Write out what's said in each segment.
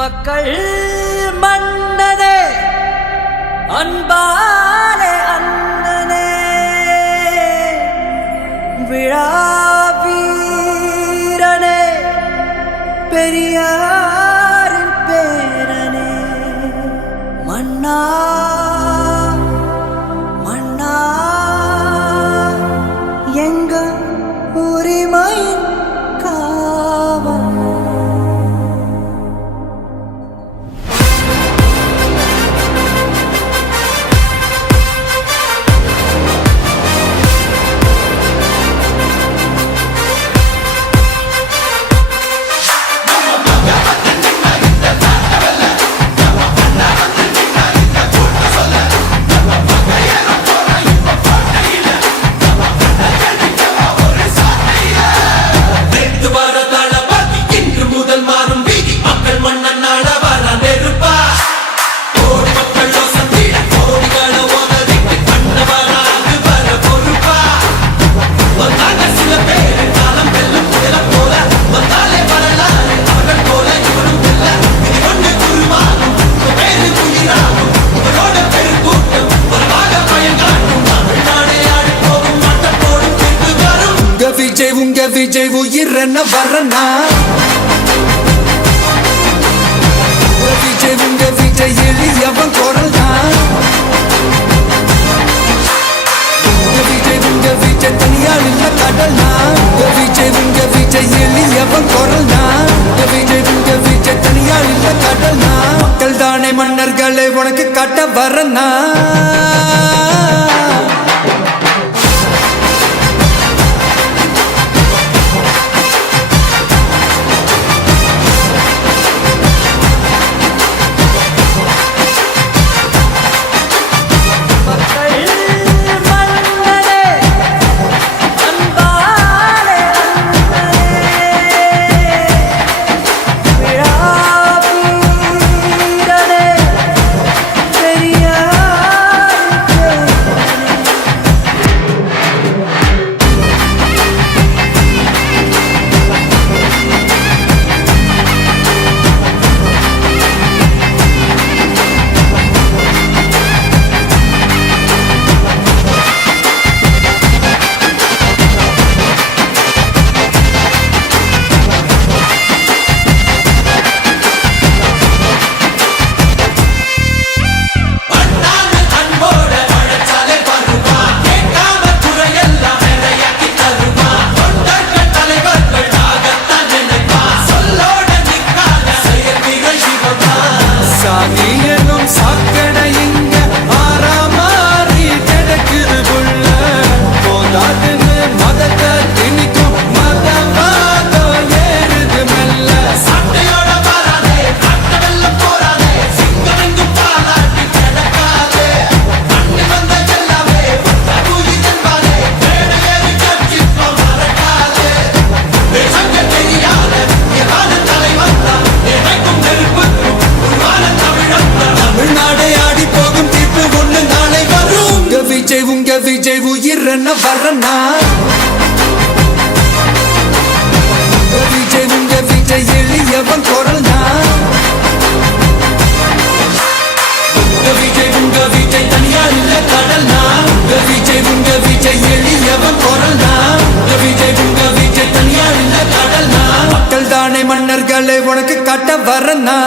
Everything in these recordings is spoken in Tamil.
மக்கள் மன்னனே அன்பாலே அண்ணனே விழாவீரனே பெரியாரின் பேரனே மன்னா மன்னா எங்க உரிமையின் காவல் உங்க விஜய் உயிரன வரனா உங்க விஜய் எளியவன் குரல் தான் உங்க விஜய் தனியால் இல்ல கடல் உங்க விஜய் எளியவன் குரல் தான் உங்க விஜய் தனியால் இல்ல கடல் மக்கள் தானே மன்னர்களை உனக்கு காட்ட வரனா விஜய் உயிரன வரனா உங்க விஜய் எளியவன் குரல் உங்க விஜய் தனியார் இல்ல கடல் உங்க விஜய் எளியவன் குரல் உங்க விஜய் தனியார் இல்ல கடல் மக்கள் தானே மன்னர்களை உனக்கு காட்ட வரனா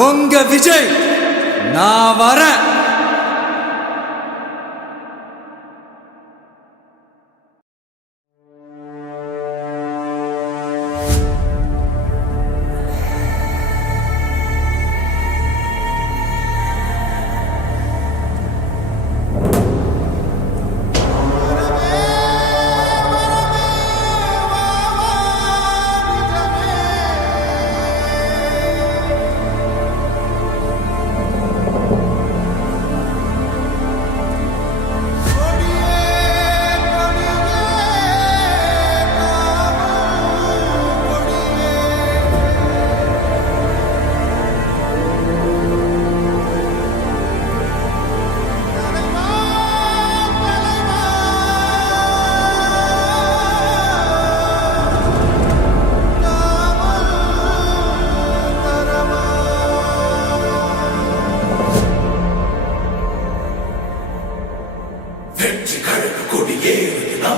உங்க விஜய் நான் வரேன்.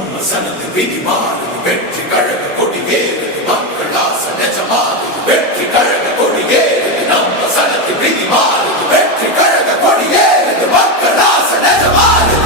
நம்ம சனது விதி மாறுது வெற்றி கழக கொடி ஏறுது மக்கள் ஆசை நிஜமாகுது வெற்றி கழக கொடி ஏறுது நம்ம சனது விதி மாறுது வெற்றி கழக கொடி ஏறுது மக்கள் ஆசை நிஜமாகுது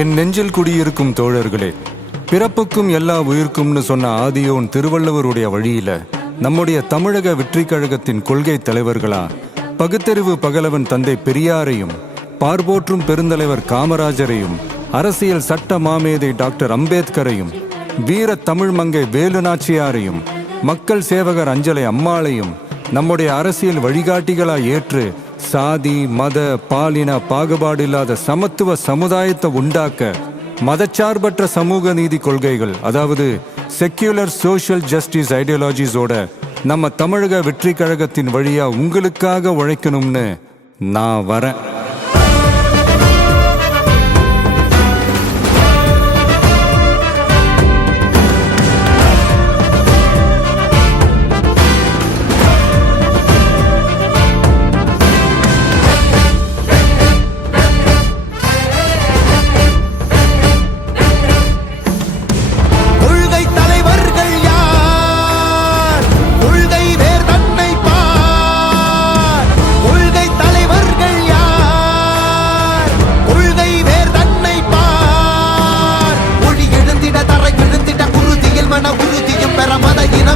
என் நெஞ்சில் குடியிருக்கும் தோழர்களே, பிறப்புக்கும் எல்லா உயிர்க்கும்னு சொன்ன ஆதியோன் திருவள்ளுவருடைய வழியில நம்முடைய தமிழக வெற்றி கழகத்தின் கொள்கை தலைவர்களா பகுத்தறிவு பகலவன் தந்தை பெரியாரையும், பார்போற்றும் பெருந்தலைவர் காமராஜரையும், அரசியல் சட்ட மாமேதை டாக்டர் அம்பேத்கரையும், வீர தமிழ் மங்கை வேலு நாச்சியாரையும், மக்கள் சேவகர் அஞ்சலை அம்மாளையும் நம்முடைய அரசியல் வழிகாட்டிகளா ஏற்று சாதி மத பாலின பாகுபாடு இல்லாத சமத்துவ சமுதாயத்தை உண்டாக்க மதச்சார்பற்ற சமூக நீதி கொள்கைகள், அதாவது செக்யூலர் சோஷியல் ஜஸ்டிஸ் ஐடியாலஜிஸோட நம்ம தமிழக வெற்றி கழகத்தின் வழியா உங்களுக்காக உழைக்கணும்னு நான் வரேன்.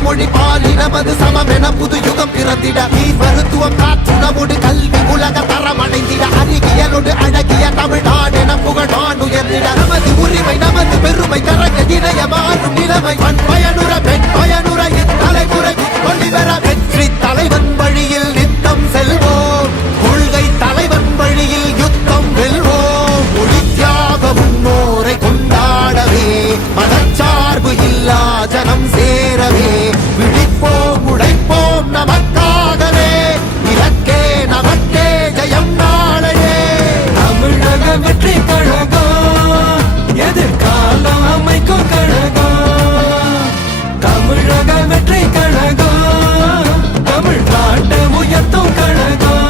மொழி பாலினமது சமமென புது யுகம் பிறந்திட நீர் மருத்துவம் காற்றுணவோடு கல்வி உலக தரம் அடைந்திட அறிவியலோடு அழகிய தமிழ்நாடென புகழான் உயர்ந்திட நமது உரிமை நமது பெருமை கரங்க இணைய மாறும் நிலைமை பண் பயனுற பெண் பயனுற இத்தலைமுறை கொள்ளிவர வெற்றி தலைவன் வழியில் நித்தம் செல்வோம், கொள்கை தலைவன் வழியில் யுத்தம் வெல்வோம். மொழி தியாக முன்னோரை கொண்டாடவே மதச்சார்பு இல்லா ஜனம் சேரவே விழிப்போம் உழைப்போம் நமக்காகவே இலக்கே நமக்கே ஜெயம் நாளையே. தமிழக வெற்றி கழகம் எதிர்காலம் அமைக்கும் கழகம். தமிழக வெற்றி கழகம் தமிழ்நாட்டை உயர்த்தும் கழகம்.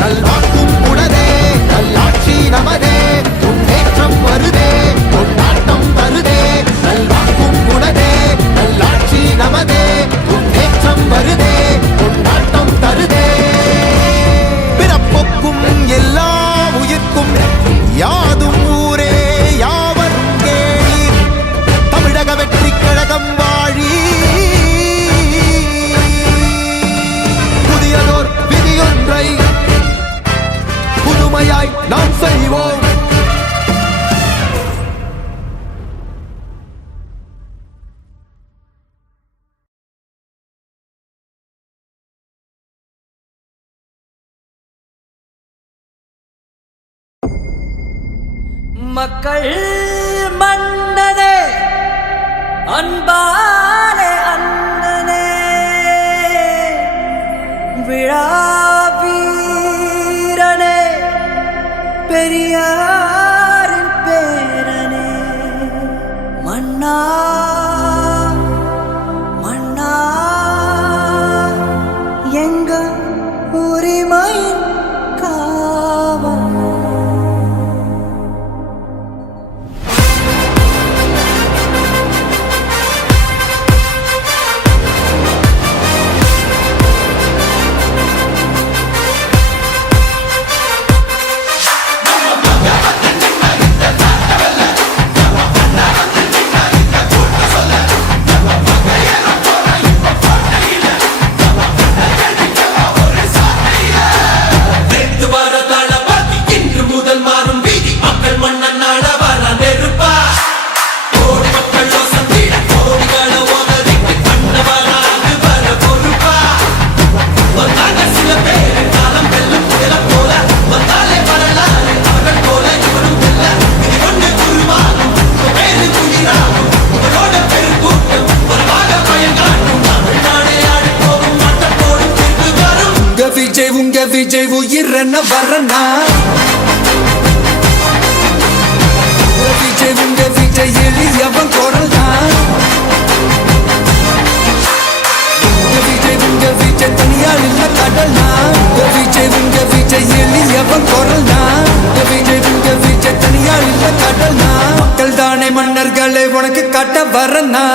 நல்வாக்கும் உனதே நல்லாட்சி நமதே முன்னேற்றம் வருதே கொண்டாட்டம் வருதே. நல்வாக்கும் உனதே நல்லாட்சி நமதே முன்னேற்றம் வருதே கொண்டாட்டம் தருதே. பிறப்புக்கும் எல்லா உயிர்க்கும் யாதும் ஊரே யாவரும் கேளீர் தமிழக வெற்றி கழகம் வாழி. புதியதோர் விதியொன்றை புதுமையாய் நாம் செய்வோம். மக்கள் மன்னனே அன்பாலே அண்ணனே விழா வீரனே பெரியாரின் பேரனே மன்னா மன்னா எங்க உரிமையின் காவல். உங்க விஜய் உயிர் என்ன வரனா. உங்க விஜய் எளியவன் குரல்னா. உங்க விஜய் தனியார் இல்ல கடல்னா. உங்க விஜய் எளியவன் குரல்னா. உங்க விஜய் தனியார் இல்ல கடல்னா. மக்கள் தானே மன்னர்களே உனக்கு காட்ட வரனா.